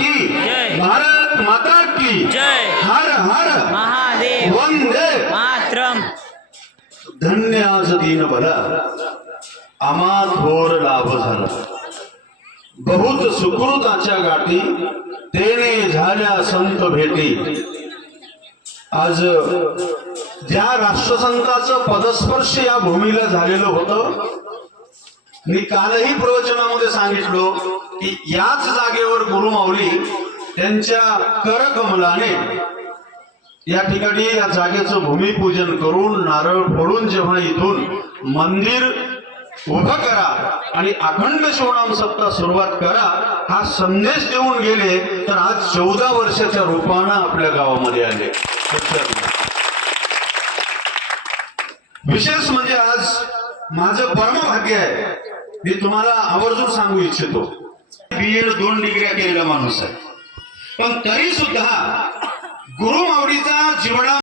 की जय. भारत माता की जय. हर हर महादेव वंदे मातरम. धन्य आज दीन भला आम्हा थोर लाभ झाला बहुत सुकृताच्या गाठी तेने झाल्या संत भेटी। आज ज्या राष्ट्रसंताचं पदस्पर्श या भूमीला झालेलं होतं, मी कालही प्रवचनामध्ये सांगितलो की याच जागेवर गुरुमाऊली त्यांच्या करकमलाने या ठिकाणी या जागेचं भूमिपूजन करून नारळ फोडून जेव्हा इथून मंदिर उभं करा आणि अखंड शिवनाम सप्ताह सुरुवात करा हा संदेश देऊन गेले, तर आज 14 वर्षाच्या रूपानं आपल्या गावामध्ये आले। विशेष म्हणजे आज माझं परमभाग्य आहे, मी तुम्हाला आवर्जून सांगू इच्छितो, BEd 2 डिग्र्या केलेला माणूस आहे, पण तरी सुद्धा गुरुमाऊलीचा जीवना